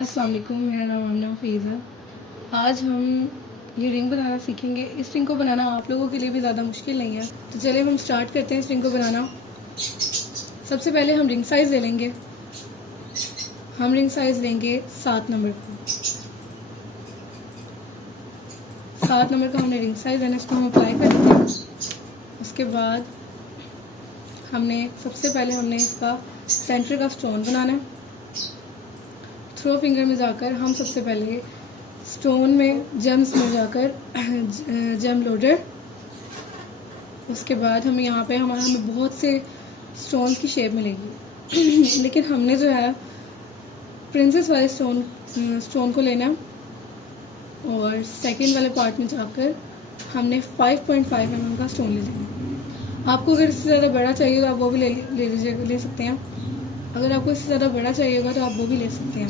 अस्सलाम वालेकुम, मेरा नाम आमना हफीज़ है। आज हम ये रिंग बनाना सीखेंगे। इस रिंग को बनाना आप लोगों के लिए भी ज़्यादा मुश्किल नहीं है, तो चलिए हम स्टार्ट करते हैं इस रिंग को बनाना। सबसे पहले हम रिंग साइज़ ले लेंगे। हम रिंग साइज़ लेंगे 7 नंबर को। 7 नंबर का हमने रिंग साइज़ है ना, इसको हम अप्लाई कर देंगे। उसके बाद सबसे पहले हमने इसका सेंटर का स्टोन बनाना है। थ्रो फिंगर में जाकर हम सबसे पहले स्टोन में जेम्स में जाकर जेम लोडर। उसके बाद हमें यहाँ पे हमें बहुत से स्टोन्स की शेप मिलेगी लेकिन हमने जो है प्रिंसेस वाले स्टोन को लेना है और सेकंड वाले पार्ट में जाकर हमने 5.5 mm का स्टोन ले लेना। आपको अगर इससे ज़्यादा बड़ा चाहिए तो आप वो भी ले सकते हैं। अगर आपको इससे ज़्यादा बड़ा चाहिए होगा तो आप वो भी ले सकते हैं।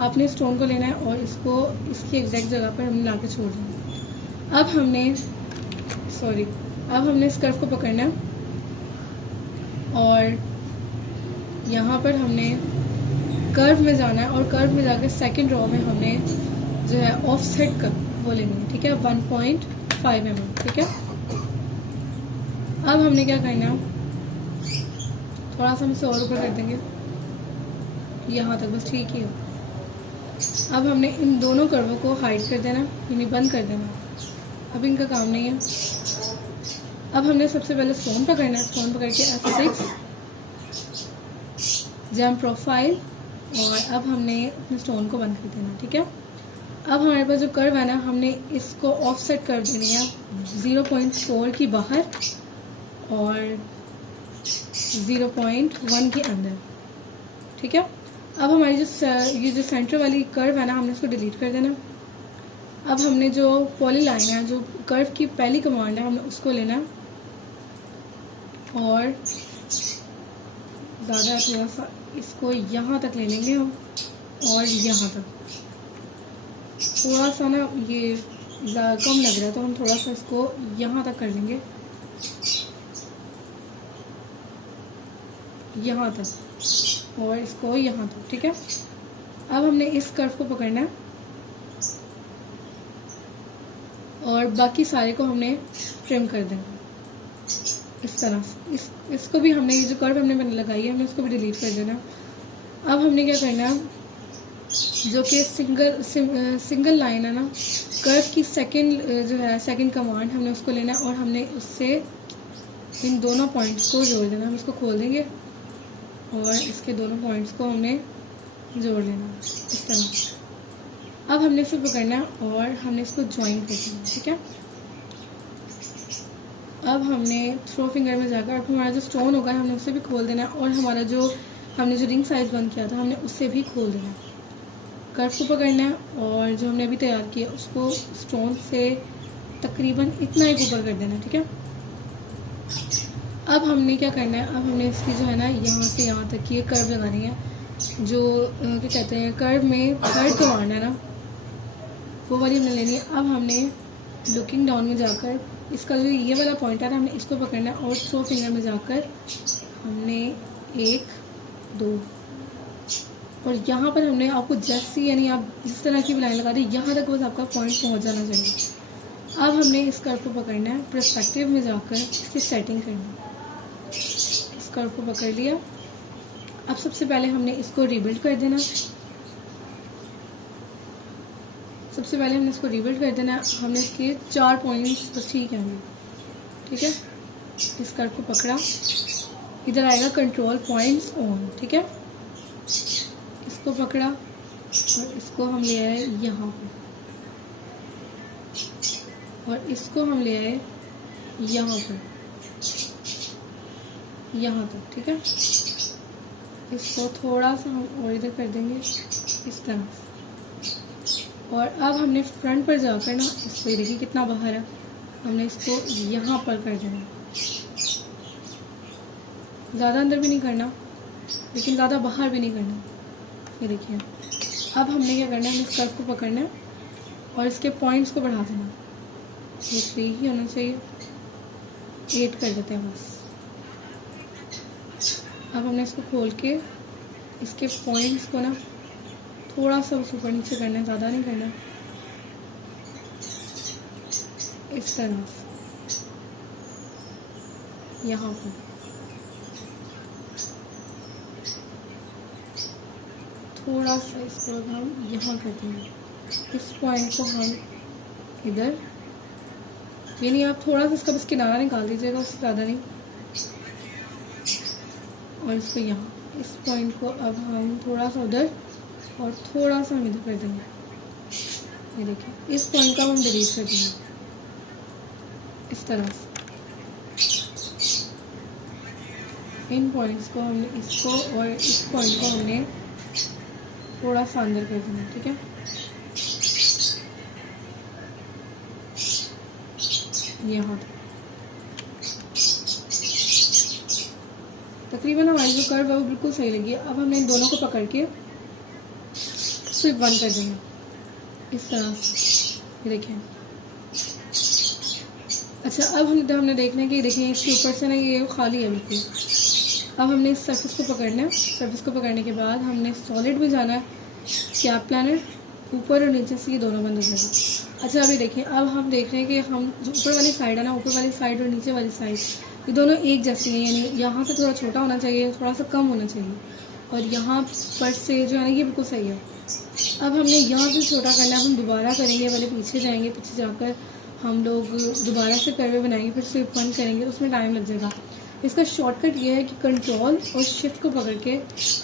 आपने स्टोन को लेना है और इसको इसकी एग्जैक्ट जगह पर हमने ला के छोड़ देना। अब हमने इस कर्व को पकड़ना है और यहाँ पर हमने कर्व में जाना है और कर्व में जाकर सेकंड रो में हमने जो है ऑफसेट कर्व वो लेनी है, ठीक है, 1.5 mm, ठीक है। अब हमने क्या करना है, थोड़ा सा हम इसे और ऊपर कर देंगे यहाँ तक, बस ठीक ही हो। अब हमने इन दोनों कर्वों को हाइड कर देना, यानी बंद कर देना। अब इनका काम नहीं है। अब हमने सबसे पहले स्टोन पकड़ना है। स्टोन पकड़ के F6 जैम प्रोफाइल और अब हमने अपने स्टोन को बंद कर देना, ठीक है। अब हमारे पास जो कर्व है ना, हमने इसको ऑफसेट कर देनी है 0.4 की बाहर और 0.1 के अंदर, ठीक है। अब हमारी ये जो सेंटर वाली कर्व है ना, हमने इसको डिलीट कर देना। अब हमने जो पॉली लाइन है, जो कर्व की पहली कमांड है, हमने उसको लेना और ज़्यादा थोड़ा सा इसको यहाँ तक ले लेंगे हम और यहाँ तक। थोड़ा सा ना ये कम लग रहा है तो हम थोड़ा सा इसको यहाँ तक कर लेंगे, यहाँ तक और इसको यहाँ तक, ठीक है। अब हमने इस कर्व को पकड़ना है और बाकी सारे को हमने ट्रिम कर देना इस तरह से। इसको भी हमने, ये जो कर्व हमने लगाई है, हमने इसको भी डिलीट कर देना। अब हमने क्या करना है, जो कि सिंगल लाइन है ना, कर्व की सेकंड कमांड हमने उसको लेना है और हमने उससे इन दोनों पॉइंट्स को जोड़ देना। हम इसको खोल देंगे और इसके दोनों पॉइंट्स को हमने जोड़ लेना इस तरह। अब हमने इसे पकड़ना है और हमने इसको ज्वाइन कर देना, ठीक है। अब हमने थ्रो फिंगर में जाकर अब हमारा जो स्टोन होगा हमने उसे भी खोल देना और हमने जो रिंग साइज बंद किया था हमने उससे भी खोल देना। कर्व को पकड़ना है और जो हमने अभी तैयार किया उसको स्टोन से तकरीबन इतना ही ऊपर कर देना, ठीक है। अब हमने क्या करना है, अब हमने इसकी जो है ना यहाँ से यहाँ तक की कर्व लगानी है। जो क्या कहते हैं, कर्व में थर्ड कमांड है ना, वो वाली हमने लेनी है। अब हमने लुकिंग डाउन में जाकर इसका जो ये वाला पॉइंट है ना, हमने इसको पकड़ना है और थ्रो फिंगर में जाकर हमने 1 2 और यहाँ पर हमने आपको जैसी, यानी आप जिस तरह की लाइन लगा दी यहाँ तक बस आपका पॉइंट पहुँच जाना चाहिए। अब हमने इस कर्व को पकड़ना है, पर्सपेक्टिव में जाकर इसकी सेटिंग करनी है। इस कर्व को पकड़ लिया। अब सबसे पहले हमने इसको रीबिल्ड कर देना। हमने इसके 4 पॉइंट्स बस ठीक है, ठीक है। इस कर्व को पकड़ा, इधर आएगा कंट्रोल पॉइंट्स ऑन, ठीक है। इसको पकड़ा और इसको हम ले आए यहाँ पे और इसको हम ले आए यहाँ पर, यहाँ तक, ठीक है। इसको थोड़ा सा हम और इधर कर देंगे इस तरह से। और अब हमने फ्रंट पर जाकर ना, इस पे देखिए कितना बाहर है, हमने इसको यहाँ पर कर देना। ज़्यादा अंदर भी नहीं करना लेकिन ज़्यादा बाहर भी नहीं करना। ये देखिए। अब हमने क्या करना है, हमने इस कर्व को पकड़ना है और इसके पॉइंट्स को बढ़ा देना। ये 3 ही होना चाहिए, 8 कर देते हैं बस। अब हमने इसको खोल के इसके पॉइंट्स को ना थोड़ा सा बस ऊपर नीचे करना है, ज़्यादा नहीं करना, इस तरह से यहाँ पर थोड़ा सा इसको हम यहाँ करते हैं, इस पॉइंट को हम इधर, यानी आप थोड़ा सा इसका बस किनारा निकाल दीजिएगा, उससे ज़्यादा नहीं, और इसको यहाँ, इस पॉइंट को अब हम थोड़ा सा उधर और थोड़ा सा हम इधर कर देंगे। ये देखिए इस पॉइंट को हम डिलीट कर देंगे इस तरह से। इन पॉइंट्स को हमने, इसको और इस पॉइंट को हमने थोड़ा सा अंदर कर देना, ठीक है। यहाँ तकरीबन हमारी जो कर्व है वो बिल्कुल सही लगी है। अब हमने इन दोनों को पकड़ के स्विप बंद कर देंगे इस तरह से, ये देखें। अच्छा, अब हमने देखना है कि देखें इसके ऊपर से ना ये खाली है बिल्कुल। अब हमने इस सरफेस को पकड़ना है, सरफेस को पकड़ने के बाद हमने सॉलिड में जाना है, कैप प्लानर ऊपर और नीचे से ये दोनों बंद हो जाएगा। अच्छा अभी देखिए, अब हम देख रहे हैं कि हम जो ऊपर वाली साइड है ना, ऊपर वाली साइड और नीचे वाली साइड ये दोनों एक जैसी हैं, यानी यहाँ से थोड़ा छोटा होना चाहिए, थोड़ा सा कम होना चाहिए, और यहाँ पर से जो है ना ये बिल्कुल सही है। अब हमने यहाँ से छोटा करना है, हम दोबारा करेंगे, पहले पीछे जाएंगे, पीछे जाकर हम लोग दोबारा से कर्वे बनाएंगे, फिर स्विप बंद करेंगे, उसमें टाइम लग जाएगा। इसका शॉर्टकट ये है कि कंट्रोल और शिफ्ट को पकड़ के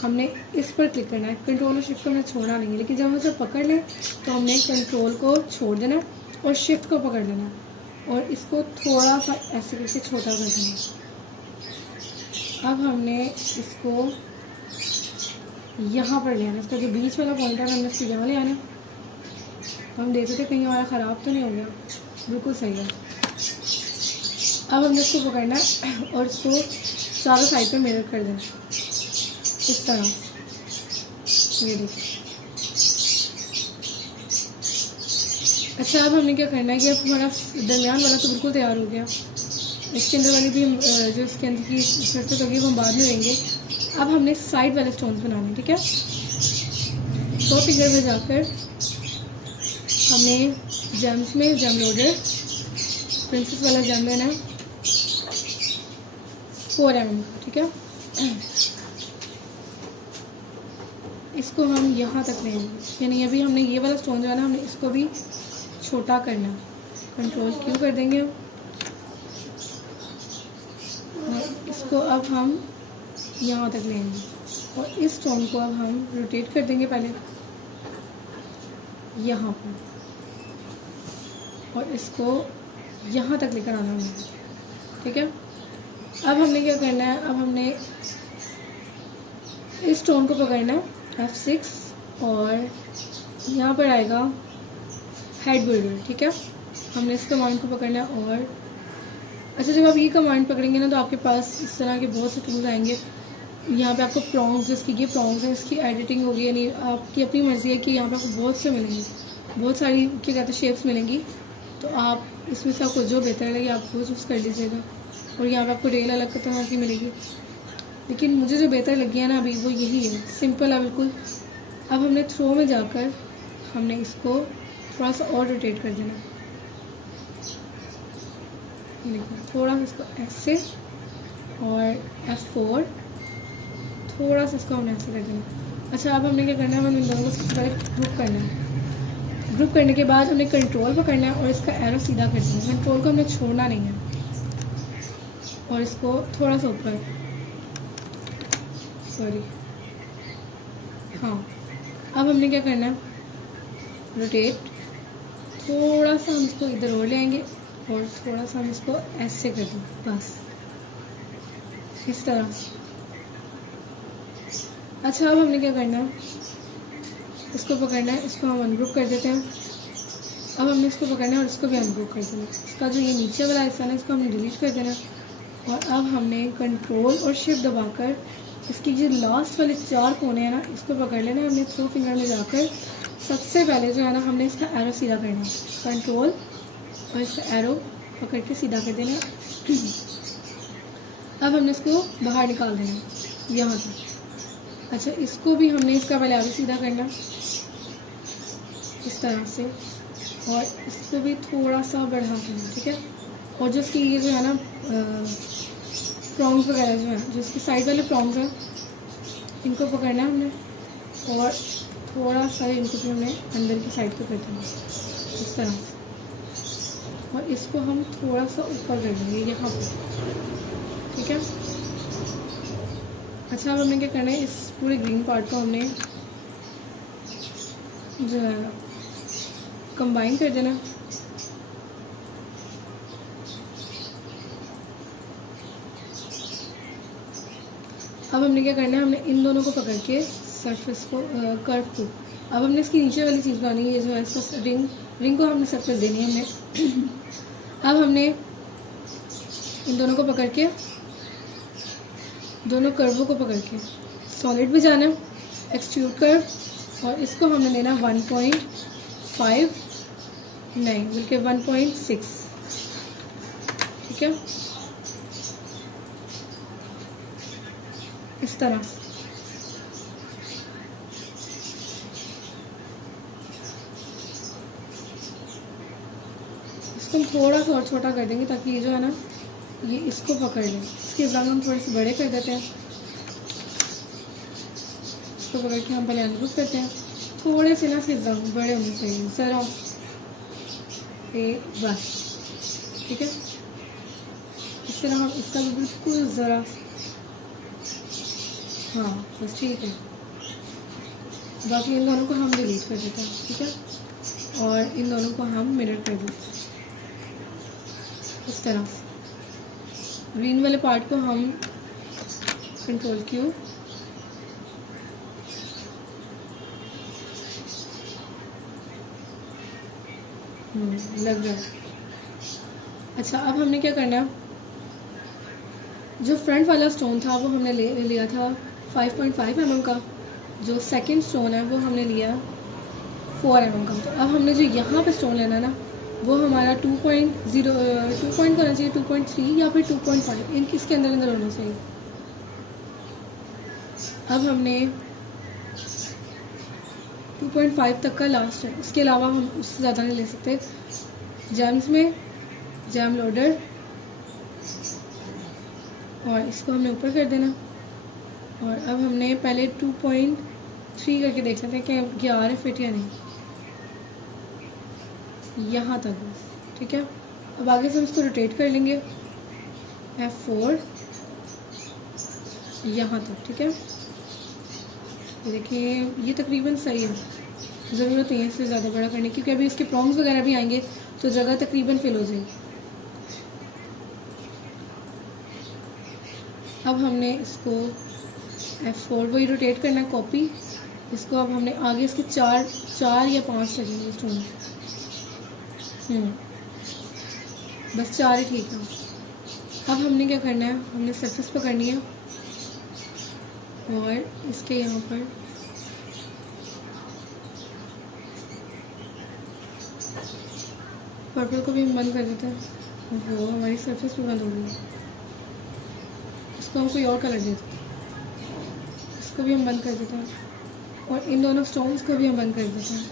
हमने इस पर क्लिक करना है। कंट्रोल और शिफ्ट को हमने छोड़ना नहीं है, लेकिन जब हम उसे पकड़ लें तो हमने कंट्रोल को छोड़ देना और शिफ्ट को पकड़ लेना और इसको थोड़ा सा ऐसे करके छोटा कर देना। अब हमने इसको यहाँ पर ले आना, इसका जो बीच वाला पॉइंट है हमने इसको यहाँ ले आना। हम देखते थे कहीं हमारा ख़राब तो नहीं हो गया, बिल्कुल सही है। अब हमने इसको पकड़ना है और इसको चारों साइड पे मिरर कर देना इस तरह, ये देखिए। अच्छा, अब हमने क्या करना है कि अब हमारा दरमियान वाला तो बिल्कुल तैयार हो गया, इसके अंदर वाली भी जो इसके अंदर की सरफेस होगी वो हम बाद में लेंगे। अब हमने साइड वाले स्टोन्स बनाने, ठीक है। तो फिगर में जाकर हमें जेम्स में जेम लोडर प्रिंसेस वाला जेम लेना है 4 mm, ठीक है। इसको हम यहाँ तक लेंगे, यानी अभी हमने ये वाला स्टोन जो है ना, हमने इसको भी छोटा करना है। कंट्रोल क्यों कर देंगे, इसको अब हम यहाँ तक लेंगे और इस स्टोन को अब हम रोटेट कर देंगे पहले यहाँ पर, और इसको यहाँ तक लेकर आना है, ठीक है। अब हमने क्या करना है, अब हमने इस स्टोन को पकड़ना है F6 और यहाँ पर आएगा हेड बिल्डर, ठीक है। हमने इस कमांड को पकड़ना है और अच्छा, जब आप ये कमांड पकड़ेंगे ना तो आपके पास इस तरह के बहुत से टूल्स आएंगे। यहाँ पे आपको प्रॉन्ग्स, जिसकी ये प्रॉन्ग्स है, इसकी एडिटिंग होगी, यानी आपकी अपनी मर्ज़ी है कि यहाँ पे आपको बहुत से मिलेंगे, बहुत सारी क्या कहते हैं शेप्स मिलेंगी। तो आप इसमें से आपको जो बेहतर लगे आप वो चूज़ कर लीजिएगा। और यहाँ पे आपको रेल अलग तरह की मिलेगी, लेकिन मुझे जो बेहतर लगी है ना अभी वो यही है, सिंपल है बिल्कुल। अब हमने थ्रो में जाकर हमने इसको थोड़ा सा और रोटेट कर देना, थोड़ा सा इसको ऐसे, और F4 थोड़ा सा इसको हमने ऐसे कर देना। अच्छा, अब हमने क्या करना है, हमें इन दोनों को सबसे पहले ग्रुप करना है। ग्रुप करने के बाद हमने कंट्रोल पकड़ना है और इसका एरो सीधा कर देना है। कंट्रोल को हमने छोड़ना नहीं है और इसको थोड़ा सा ऊपर, सॉरी, हाँ। अब हमने क्या करना है, रोटेट, थोड़ा सा हम इसको इधर और ले आएंगे और थोड़ा सा हम इसको ऐसे कर देंगे, बस इस तरह से। अच्छा, अब हमने क्या करना है, इसको पकड़ना है, इसको हम अनग्रुप कर देते हैं। अब हमने इसको पकड़ना है और इसको भी अनग्रुप कर देना है। इसका जो ये नीचे वाला हिस्सा है इसको हमने डिलीट कर देना है। और अब हमने कंट्रोल और शिफ्ट दबाकर इसकी जो लास्ट वाले 4 कोने हैं ना, इसको पकड़ लेना है। हमने थ्रो फिंगर में जाकर सबसे पहले जो है ना, हमने इसका एरो सीधा करना है। कंट्रोल और इसका एरो पकड़ के सीधा कर देना है। अब हमने इसको बाहर निकाल देना है यहाँ तक। अच्छा, इसको भी हमने इसका पहले एरो सीधा करना इस तरह से, और इसको भी थोड़ा सा बढ़ा देना, ठीक है। और जो इसकी ये जो है ना प्रॉन्स वगैरह जो है, जो इसकी साइड वाले प्रॉन्स हैं, इनको पकड़ना है हमने और थोड़ा सा इनको भी हमने अंदर की साइड पे कर देना इस तरह से, और इसको हम थोड़ा सा ऊपर कर देंगे यहाँ पर, ठीक है। अच्छा, अब हमें क्या करना है, इस पूरे ग्रीन पार्ट को हमने जो है कंबाइन कर देना। अब हमने क्या करना है, हमने इन दोनों को पकड़ के सरफेस को कर्व को, अब हमने इसकी नीचे वाली चीज़ बनानी है, ये जो है इसका रिंग को हमने सरफेस देनी है हमने। अब हमने इन दोनों को पकड़ के, दोनों कर्वों को पकड़ के सॉलिड भी जाना है, एक्सट्रूड कर्व, और इसको हमने लेना 1.5 नहीं बल्कि 1.6, ठीक है, इस तरह से। इसको हम थोड़ा सा और छोटा कर देंगे ताकि ये जो है ना ये इसको पकड़ लें। इसके जंग हम थोड़े से बड़े कर देते हैं, इसको पकड़ के हम पहले अनग्रुप करते हैं, थोड़े से ना इसके जंग बड़े होने चाहिए ज़रा, बस, ठीक है। इस तरह हम इसका भी बिल्कुल ज़रा, हाँ बस ठीक है। बाकी इन दोनों को हम डिलीट कर देते हैं, ठीक है, और इन दोनों को हम मिरर कर देते हैं इस तरह से। ग्रीन वाले पार्ट को हम कंट्रोल क्यू, लग रहा है। अच्छा, अब हमने क्या करना है, जो फ्रंट वाला स्टोन था वो हमने लिया था 5.5 mm का, जो सेकंड स्टोन है वो हमने लिया 4 mm का। तो अब हमने जो यहाँ पे स्टोन लेना ना वो हमारा 2.0 होना चाहिए, 2.3 या फिर 2.5, इन इसके अंदर अंदर होना चाहिए। अब हमने 2.5 तक का लास्ट है, उसके अलावा हम उससे ज़्यादा नहीं ले सकते। जैम्स में जैम लोडर, और इसको हमने ऊपर कर देना, और अब हमने पहले 2.3 करके देख लेते हैं कि आ रहा है फिट या नहीं, यहाँ तक बस, ठीक है। अब आगे से हम इसको रोटेट कर लेंगे F4 यहाँ तक, ठीक है। ये देखिए ये तकरीबन सही है, ज़रूरत नहीं है इससे ज़्यादा बड़ा करने की, क्योंकि अभी इसके प्रॉन्ग्स वगैरह भी आएंगे तो जगह तकरीबन फिल हो जाएगी। अब हमने इसको F4 वही रोटेट करना है, कॉपी, इसको अब हमने आगे इसके चार या 5 लगेंगे स्टोन, बस 4 ही ठीक है। अब हमने क्या करना है, हमने सरफेस पकड़नी है और इसके यहाँ पर पर्पल को भी हम बंद कर देते हैं। वो हमारी सरफेस भी बंद हो गई है, इसको हम कोई और कलर देते हैं, इसको भी हम बंद कर देते हैं, और इन दोनों स्टोन्स को भी हम बंद कर देते हैं।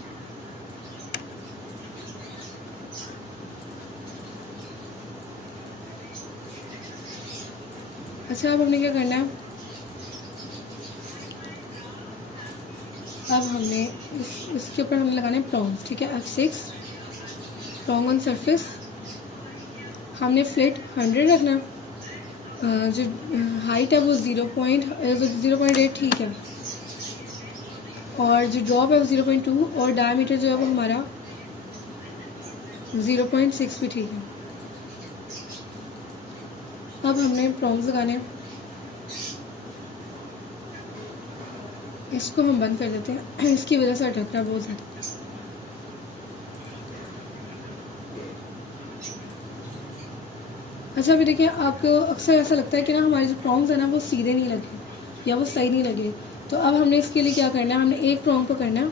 अच्छा, अब हमने क्या करना है, अब हमने इसके ऊपर हमें लगाने हैं प्रॉन्ग्स, ठीक है। F6 प्रॉन्ग ऑन सरफेस, हमने फ्लिट 100 रखना, जो हाइट है वो 0.8 ठीक है, और जो ड्रॉप है वो 0.2, और डायमीटर जो है वो हमारा 0.6 भी ठीक है। अब हमने प्रॉन्ग्स लगाने, इसको हम बंद कर देते हैं, इसकी वजह से अटकता है बहुत ज़्यादा। अच्छा, अभी देखिए आपको अक्सर ऐसा लगता है कि ना हमारे जो प्रॉन्ग्स है ना वो सीधे नहीं लगे या वो सही नहीं लगे, तो अब हमने इसके लिए क्या करना है, हमने एक प्रॉन्ग को करना है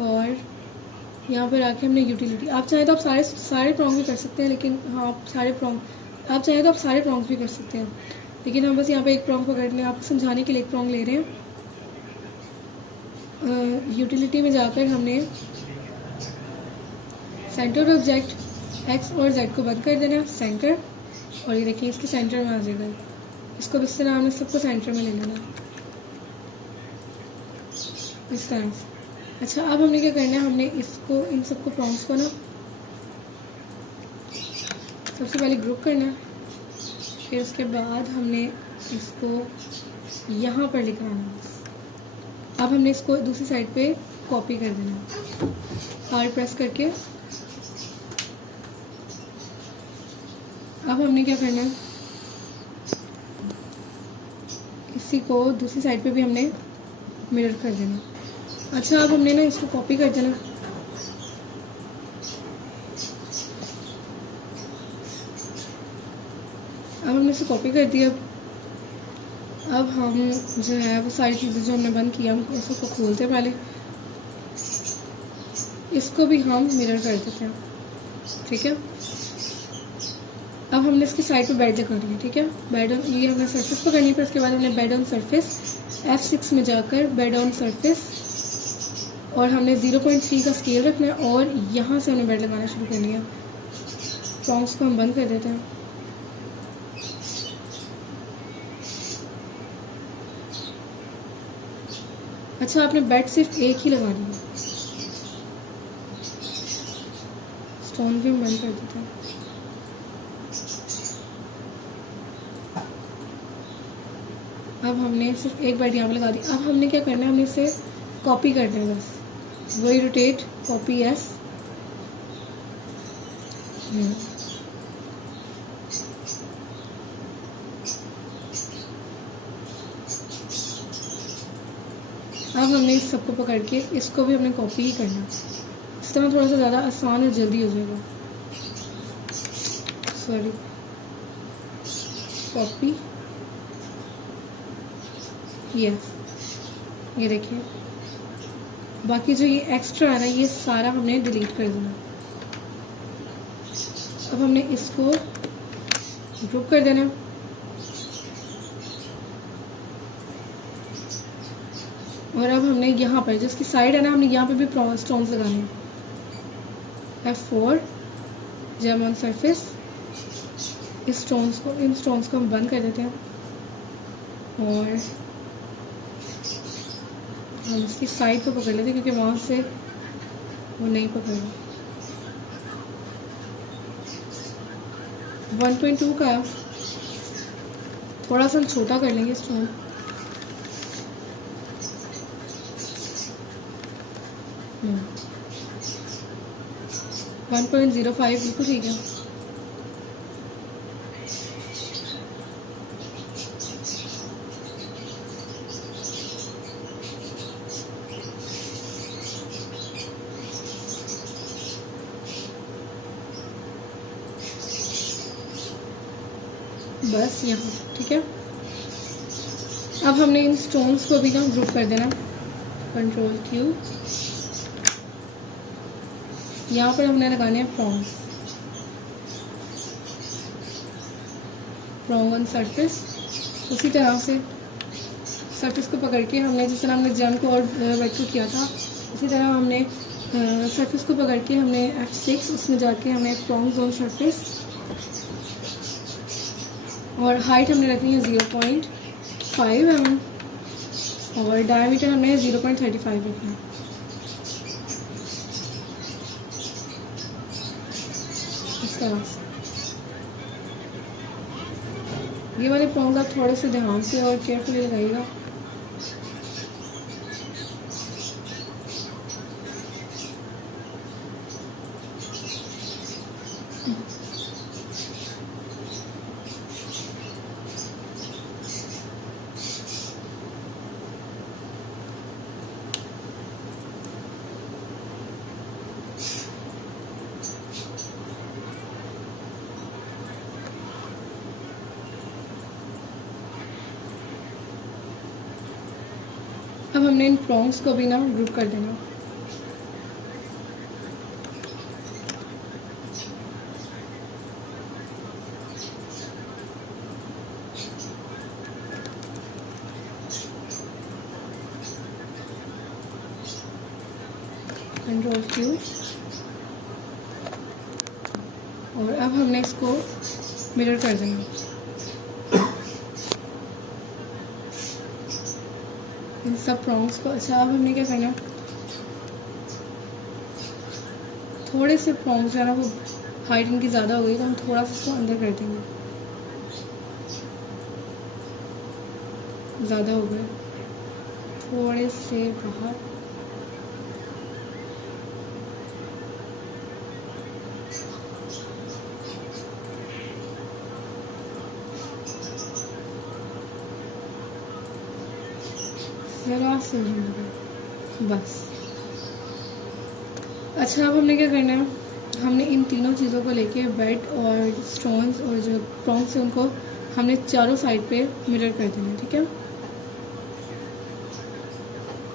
और यहाँ पर आके हमने यूटिलिटी, आप चाहें तो आप सारे प्रॉन्ग भी कर सकते हैं, लेकिन हाँ आप चाहें तो आप सारे प्रॉन्ग्स भी कर सकते हैं, लेकिन हम बस यहाँ पे एक प्रॉन्ग पकड़ने आपको समझाने के लिए एक प्रॉन्ग ले रहे हैं। यूटिलिटी में जाकर हमने सेंटर ऑब्जेक्ट एक्स और जेड को बंद कर देना सेंटर, और ये देखिए इसके सेंटर में आ जाएगा। इसको इस तरह हमने सबको सेंटर में ले लेना इस तरह से। अच्छा, अब हमने क्या करना है, हमने इसको इन सबको प्रॉम्प्ट्स को ना सबसे पहले ग्रुप करना है, फिर उसके बाद हमने इसको यहाँ पर लिखना है। अब हमने इसको दूसरी साइड पे कॉपी कर देना आर प्रेस करके। अब हमने क्या करना है, इसी को दूसरी साइड पे भी हमने मिरर कर देना। अच्छा, अब हमने ना इसको कॉपी कर देना। अब हमने इसे कॉपी कर दिया। अब हम जो है वो सारी चीज़ें जो हमने बंद किया हम इसको खोलते हैं पहले, इसको भी हम मिरर कर देते हैं, ठीक है। अब हमने इसकी साइड पे बेड करनी है, ठीक है। बेड ऑन, ये हमने सरफेस पर करनी है, फिर उसके बाद हमने बेड ऑन सरफेस F6 में जाकर बेड ऑन सरफेस, और हमने 0.3 का स्केल रखना है और यहाँ से हमने बेड लगाना शुरू करनी है। प्रॉम्प्ट्स को हम बंद कर देते हैं। अच्छा, आपने बेड सिर्फ एक ही लगानी है। स्टोन भी हम बंद कर देते हैं। अब हमने सिर्फ एक बेड यहाँ पे लगा दी। अब हमने क्या करना है, हमने इसे कॉपी करना है, बस वही रोटेट कॉपी एस। अब हमने इस सबको पकड़ के इसको भी हमने कॉपी ही करना है। इस तरह थोड़ा सा ज़्यादा आसान और जल्दी हो जाएगा। सॉरी, कॉपी यस, ये देखिए। बाकी जो ये एक्स्ट्रा है ना, ये सारा हमने डिलीट कर देना। अब हमने इसको ग्रुप कर देना। और अब हमने यहाँ पर जिसकी साइड है ना, हमने यहाँ पे भी स्टोन्स लगाने हैं। F4 जेम ऑन सरफेस, इन स्टोन्स को हम बंद कर देते हैं और हम इसकी साइड को पकड़ लेते हैं क्योंकि वहाँ से वो नहीं पकड़ेगा। 1.2 का है, थोड़ा सा हम छोटा कर लेंगे स्टोन। हम्म, 1.05 बिल्कुल ठीक है। बस यहाँ, ठीक है। अब हमने इन स्टोन्स को भी ना ग्रुप कर देना, कंट्रोल Q। यहाँ पर हमने लगाने हैं प्रॉन्ग्स, प्रॉन्ग ऑन सरफेस। उसी तरह से सरफेस को पकड़ के हमने जिस तरह हमने जेम को और वेक्टर किया था, उसी तरह हमने सरफेस को पकड़ के हमने F6 उसमें जाके हमें प्रॉन्ग्स ऑन सरफेस, और हाइट हमने रखनी है 0.5 mm और डायमीटर हमने 0.35 रखना है। इस तरह से ये वाले प्रॉन्ग्स आप थोड़े से ध्यान से और केयरफुली लगाइएगा। अब हमने इन प्रॉन्ग्स को भी ना ग्रुप कर देना। Control Q। और अब हमने इसको मिरर कर देना। इन सब प्रॉन्ग्स को। अच्छा, अब हमने क्या करना, थोड़े से प्रॉन्ग्स जो है ना वो हाइट इनकी ज़्यादा हो गई, तो हम थोड़ा सा इसको अंदर कर देंगे। ज़्यादा हो गए, थोड़े से बाहर। ज़रा से बस। अच्छा, अब हमने क्या करना है, हमने इन तीनों चीज़ों को लेके बेड और स्टोन्स और जो प्रॉन्ग्स हैं उनको हमने चारों साइड पे मिरर कर देना है, ठीक है।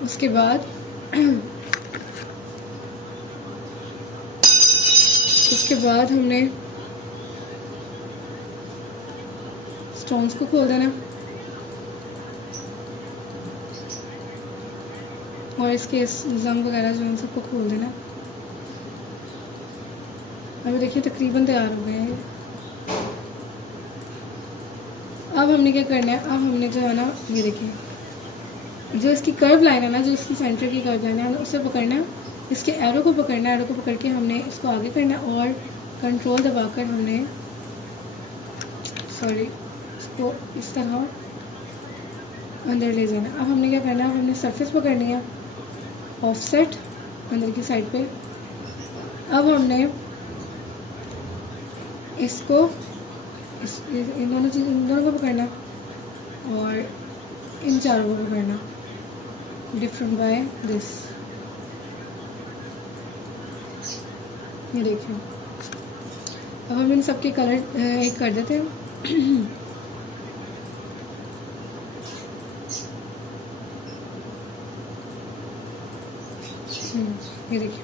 उसके बाद हमने स्टोन्स को खोल देना और इसके जंग वगैरह जो है सबको खोल देना। अभी देखिए तकरीबन तैयार हो गए हैं। अब हमने क्या करना है, अब हमने जो है ना, ये देखिए जो इसकी कर्व लाइन है ना, जो इसकी सेंटर की कर्व लाइन है, उसे पकड़ना है, इसके एरो को पकड़ना है। एरो को पकड़ के हमने इसको आगे करना है और कंट्रोल दबाकर हमने इसको इस तरह अंदर ले जाना। अब हमने क्या करना है, हमने सरफेस पकड़नी है ऑफसेट अंदर की साइड पे। अब हमने इसको इन दोनों को पकड़ना और इन चारों को पकड़ना डिफरेंट बाय दिस। ये देखिए, अब हम इन सबके कलर एक कर देते हैं। ये देखिए,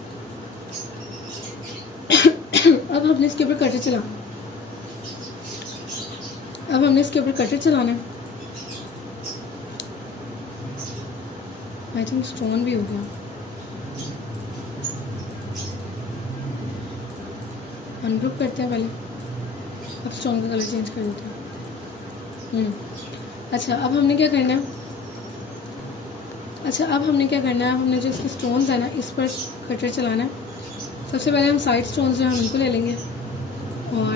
अब हमने इसके ऊपर कटर चलाना। आई थिंक स्टोन भी हो गया। अनग्रुप करते हैं पहले, अब स्टोन का कलर चेंज कर देते हैं। अच्छा, अब हमने क्या करना है, अब हमने जो इसके स्टोन्स है ना, इस पर कटर चलाना है। सबसे पहले हम साइड स्टोन्स जो हैं उनको ले लेंगे और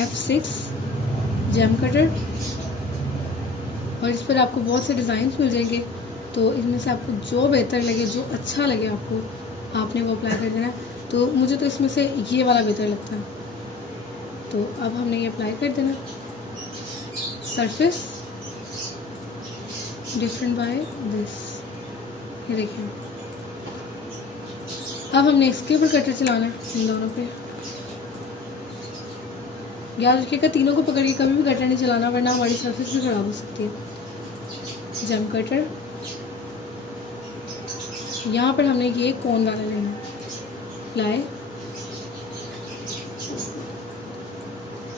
F6 जैम कटर, और इस पर आपको बहुत से डिज़ाइंस मिल जाएंगे, तो इनमें से आपको जो बेहतर लगे, जो अच्छा लगे आपको, आपने वो अप्लाई कर देना। तो मुझे तो इसमें से ये वाला बेहतर लगता है, तो अब हमने ये अप्लाई कर देना। सरफेस डिफरेंट बाय दिस, ये देखिए। अब हमने इसके ऊपर कटर चलाना है, इन दोनों पे। याद रखिएगा, तीनों को पकड़ के कभी भी कटर नहीं चलाना, वरना हमारी सरफेस भी खराब हो सकती है। जम कटर, यहाँ पर हमने ये कोन वाला लेना है, अप्लाई।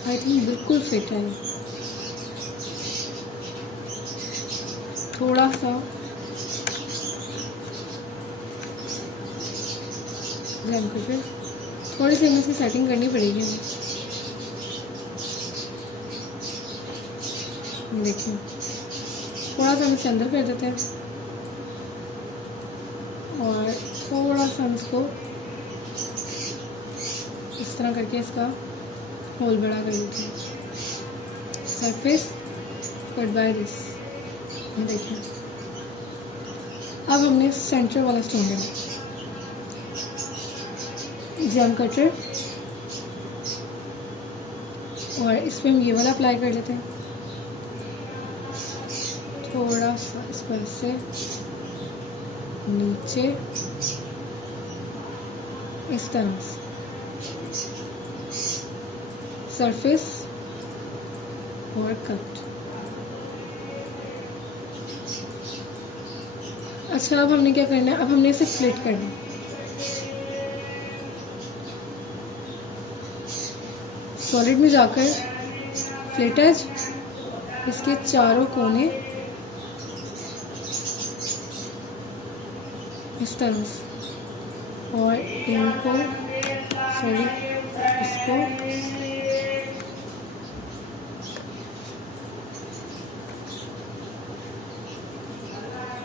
आई थिंक बिल्कुल फिट है। थोड़ा सा जम कटर, थोड़ी सी हमें इसकी सेटिंग करनी पड़ेगी हमें। देखिए, थोड़ा सा हम इसे अंदर कर देते हैं और थोड़ा सा हम इसको इस तरह करके इसका होल बड़ा कर देते हैं। सरफेस कट बाय दिस, ये देखिए। अब हमने सेंटर वाला स्टोन लेना, जैम कटर, और इस पर हम ये वाला अप्लाई कर लेते हैं। थोड़ा सा इस पर से नीचे इस तरह से सरफेस और कट। अच्छा, अब हमने क्या करना है, अब हमने इसे फ्लिट करना है। सॉलिड में जाकर फ्लिट एज, इसके चारों कोने इस तरह से, और इनको इसको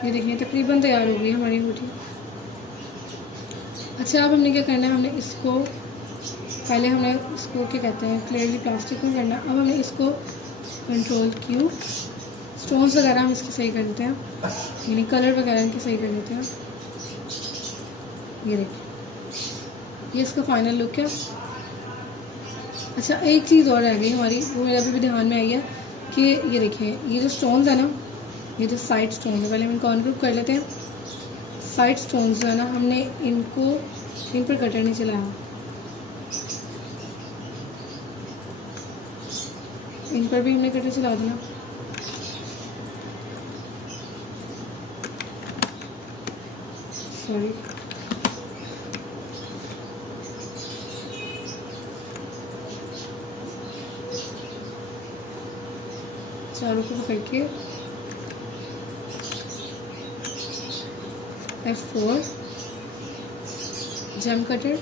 ये देखिए तकरीबन तैयार हो गई हमारी रोटी। अच्छा अब हमने क्या करना है, हमने इसको पहले हमने इसको क्या कहते हैं क्लियरली प्लास्टिक में करना। अब हमें इसको कंट्रोल क्यू स्टोन्स वगैरह हम इसके सही कर देते हैं, यानी कलर वगैरह इनके सही कर देते हैं। ये देखिए ये इसका फाइनल लुक है। अच्छा एक चीज़ और रह गई हमारी, वो मेरे अभी भी ध्यान में आई है कि ये देखिए ये जो स्टोन्स है ना, ये जो साइड स्टोन है, पहले हम इनको अनग्रुप कर लेते हैं। साइड स्टोन्स जो है ना, हमने इनको इन पर कटर नहीं चलाया, इन पर भी हमने कटर चला देना। सॉरी चारों को पकड़ के F4 जेम कटर।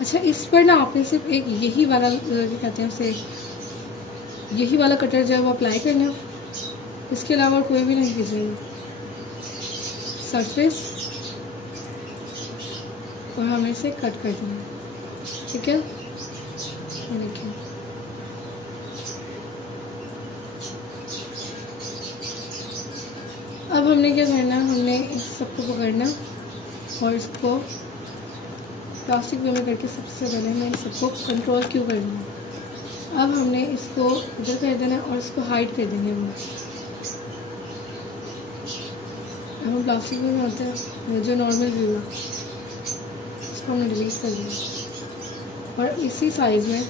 अच्छा इस पर ना आपने सिर्फ एक यही वाला क्या कहते हैं उसे, यही वाला कटर जो है वो अप्लाई करना, इसके अलावा कोई भी नहीं कीजिएगा। सरफेस और हमें इसे कट कर देना, ठीक है। देखिए अब हमने क्या करना, हमने इस सबको पकड़ना और इसको प्लास्टिक वे में करके सबसे पहले हमें इन सबको कंट्रोल क्यों करना। अब हमने इसको इधर कर देना और इसको हाइड कर देंगे हम। अब हम प्लास्टिक वे में होते हैं जो नॉर्मल व्यू है, इसको हमने डिलीट कर दिया और इसी साइज में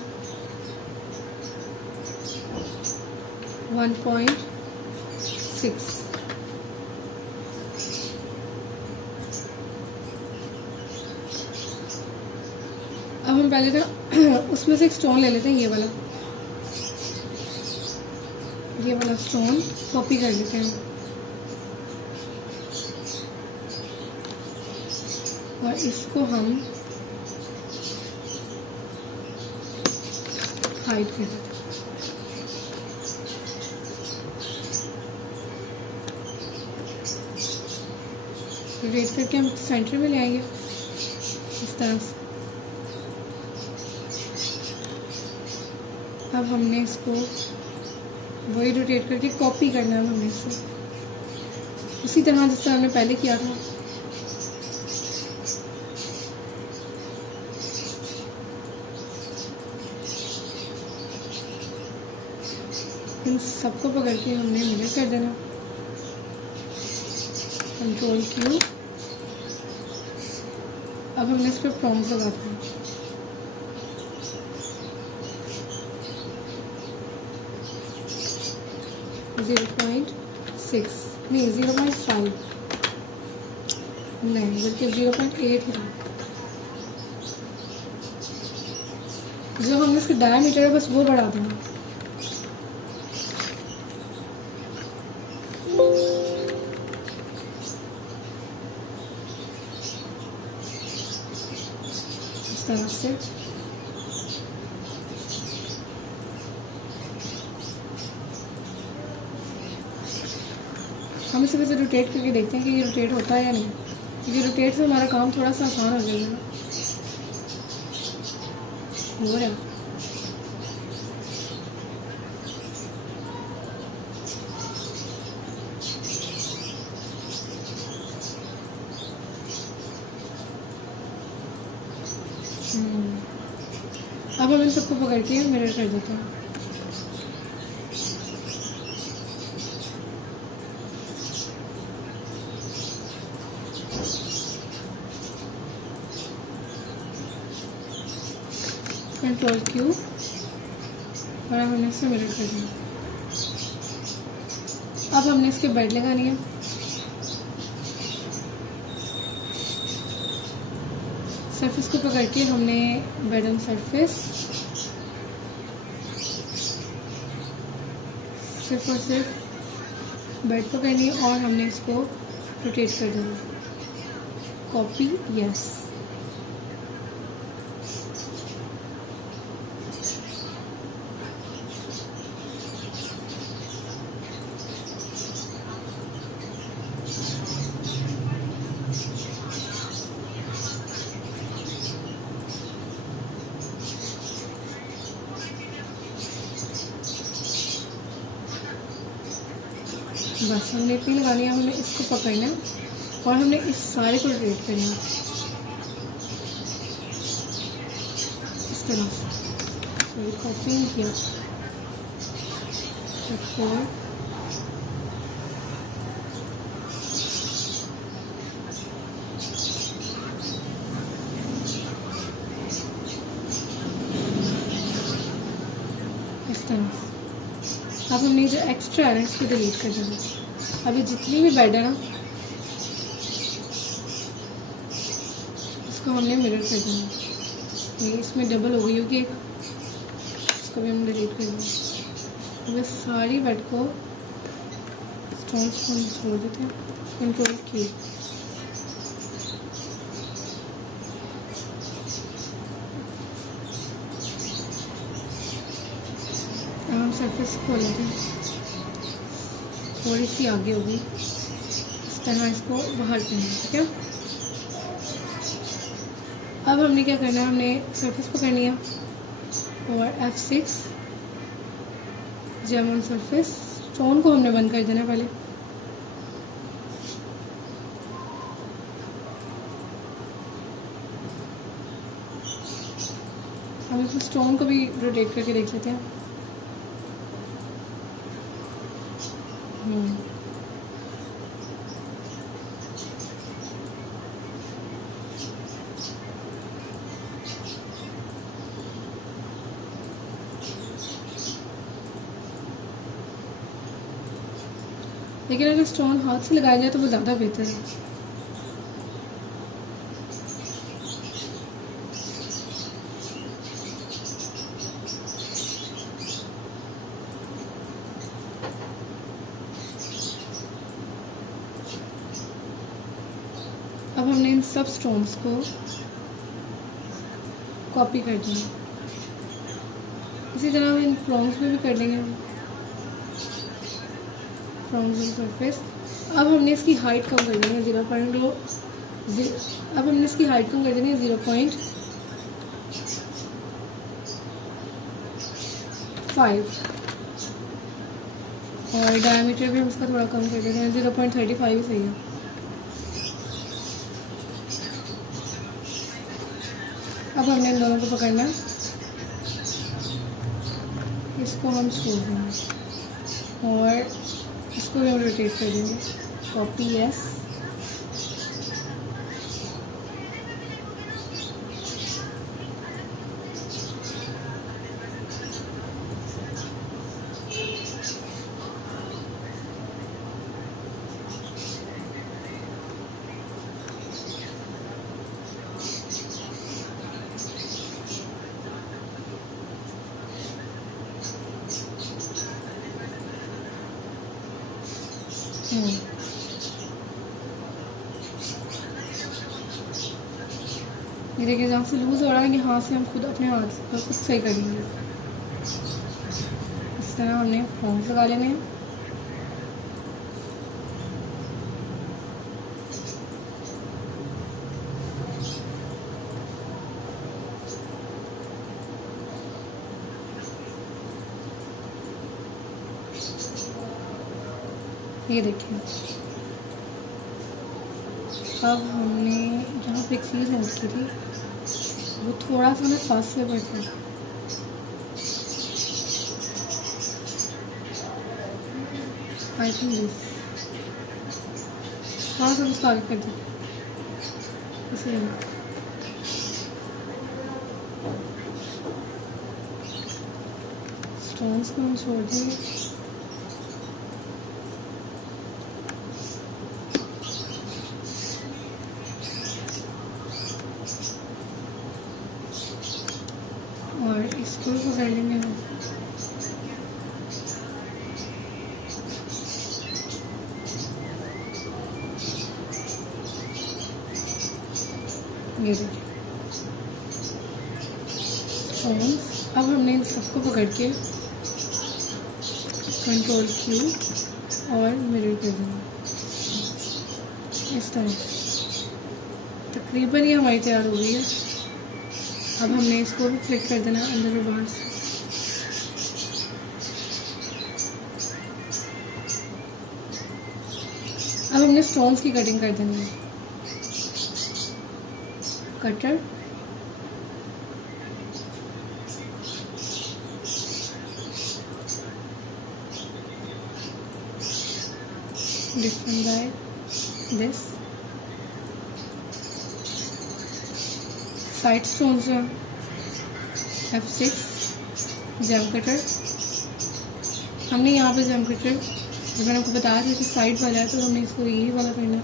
1.6 अब हम पहले ना उसमें से एक स्टोन ले लेते हैं, ये वाला स्टोन कॉपी कर लेते हैं और इसको हम हाइड कर देते हैं। रोटेट करके हम सेंटर में ले आएंगे इस तरह से। अब हमने इसको वही रोटेट करके कॉपी करना है हमने इससे, उसी तरह जिस तरह हमने पहले किया था। इन सबको पकड़ के हमने मिरर कर देना, कंट्रोल क्यू। अब हमने इस पर प्रॉम्प्ट लगाते हैं। .6 नहीं 0.5 नहीं बल्कि 0.8 ही था। जो हमने इसका डायमीटर है बस वो बढ़ा देना। इस तरह से हम इसे वैसे रोटेट करके देखते हैं कि ये रोटेट होता है या नहीं, क्योंकि रोटेट से हमारा काम थोड़ा सा आसान हो जाएगा ना। हो रहा अब हम इन सबको पकड़ के मिरर कर देते हैं। कंट्रोल क्यू और अब हमने इसे मिरर कर दिया। अब हमने इसके बेड लगानी है। सरफेस को पकड़ के हमने बेड ऑन सरफेस सिर्फ और सिर्फ बेड पकड़नी है और हमने इसको रोटेट कर देना। कॉपी यस बस हमने इतनी लगानी है, हमने इसको पकड़ना है और हमने इस सारे को रोटेट करना है इस तरह से। कॉपी किया इस तरह से। अब हमने जो एक्स्ट्रा है ना इसको डिलीट कर देना। अभी जितनी भी बेड है ना इसको हमने मिरर कर देना। ये इसमें डबल हो गई होगी एक, इसको भी हम डिलीट कर देंगे। अब इस सारी बेड को स्टोन्स को छोड़ देते हैं, कंट्रोल की। अब हम सरफेस खोल लेते हैं, थोड़ी सी आगे होगी इस तरह, इसको बाहर करना है। ठीक है, अब हमने क्या करना है, हमने सरफेस पकड़नी है और F6 GeM on surface. Stone को हमने बंद कर देना है पहले। हम इसमें स्टोन को भी रोटेट करके देख लेते हैं। लेकिन अगर स्टोन हाथ से लगाया जाए तो वो ज़्यादा बेहतर है। अब हमने इन सब स्टोन्स को कॉपी कर दिया। इसी तरह हम इन प्रॉन्ग्स में भी कर देंगे, प्रॉन्ग्स ऑन सरफेस। अब हमने इसकी हाइट कम कर देनी है 0.2। अब हमने इसकी हाइट कम कर देनी है 0.5 और डायमीटर भी हम इसका थोड़ा कम कर देंगे, 0.35 ही सही है। अब हमने इन दोनों को पकड़ना है, इसको हम छोड़ देंगे और इसको भी हम रोटेट कर देंगे। कॉपी यस, ये देखिए जहाँ से लूज़ हो रहा है कि हाथ से हम खुद अपने हाथ से खुद सही करेंगे। इस तरह हमने फॉर्म्स लगा लेने हैं। ये देखिए, अब हमने जहाँ पे एक चीज़ नोट की थी वो थोड़ा सा ना फासले पर था। आई थिंक दिस थोड़ा सा उसको आगे कर दीजिए, इसलिए स्टोन्स को हम छोड़ देंगे। और इसको पकड़ लेंगे हम। ये देखिए स्टोन्स। अब हमने इन सबको पकड़ के कंट्रोल Q और मिरर कर देना इस तरह। तकरीबन ये हमारी तैयार हो गई है। अब हमने इसको भी फ्लिक कर देना अंदर और बाहर से। अब हमने स्टोन्स की कटिंग कर देनी है। Cutter, different by this, side stones हैं F6 जेम कटर। हमने यहाँ पे जेम कटर जब मैंने आपको बताया था कि साइड वाला है तो हमने इसको यही वाला करना है।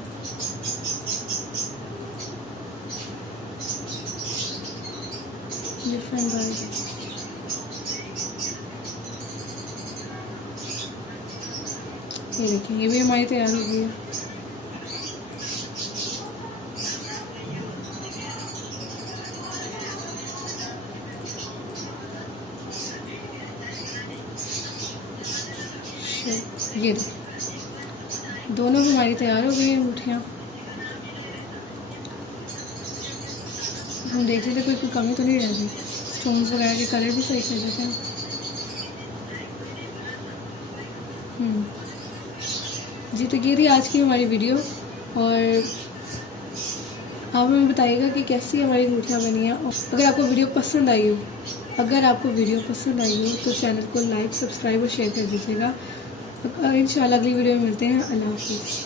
डिफरेंट बाय ये देखिए, ये भी हमारी तैयार हो गई है। ये देखिए, दोनों हमारी तैयार हो गई हैं अंगूठियाँ। हम देख रहे थे कोई कमी तो नहीं रह गई। स्टोन्स वगैरह के कलर भी सही कर देते हैं। जी, तो ये थी आज की हमारी वीडियो, और आप हमें बताइएगा कि कैसी हमारी अंगूठियाँ बनी हैं। अगर आपको वीडियो पसंद आई हो तो चैनल को लाइक, सब्सक्राइब और शेयर कर दीजिएगा। इंशाल्लाह अगली वीडियो में मिलते हैं। अल्लाह हाफिज़।